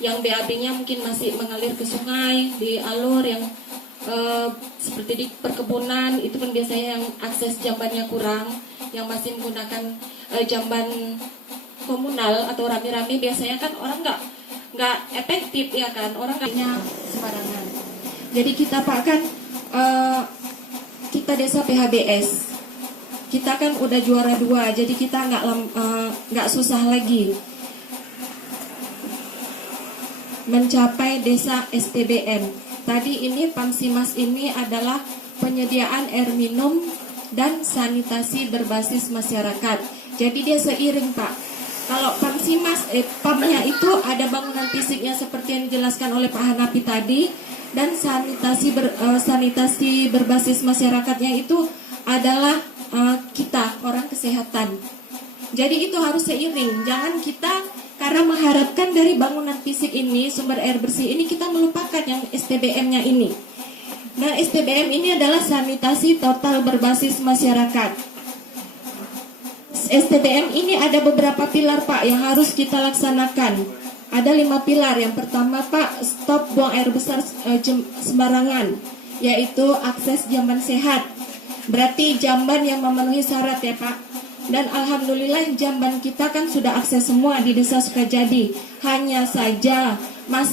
yang BAB-nya mungkin masih mengalir ke sungai, di alur yang seperti di perkebunan, itu pun biasanya yang akses jambannya kurang, yang masih menggunakan jamban komunal atau rame-rame, biasanya kan orang nggak efektif ya kan, orang nggaknya sembarangan. Jadi kita Pak kan kita desa PHBS, kita kan udah juara 2, jadi kita nggak susah lagi mencapai desa STBM. Tadi ini Pamsimas ini adalah penyediaan air minum dan sanitasi berbasis masyarakat. Jadi dia seiring Pak. Kalau Pamsimas, PAM-nya itu ada bangunan fisiknya seperti yang dijelaskan oleh Pak Hanafi tadi, dan sanitasi berbasis masyarakatnya itu adalah kita orang kesehatan. Jadi itu harus seiring. Jangan kita karena mengharapkan dari bangunan fisik ini, sumber air bersih ini, kita melupakan yang STBM-nya ini. Nah, STBM ini adalah sanitasi total berbasis masyarakat. STBM ini ada beberapa pilar Pak yang harus kita laksanakan. Ada 5 pilar. Yang pertama Pak, stop buang air besar sembarangan, yaitu akses jamban sehat. Berarti jamban yang memenuhi syarat ya Pak. Dan alhamdulillah jamban kita kan sudah akses semua di Desa Sukajadi. Hanya saja masih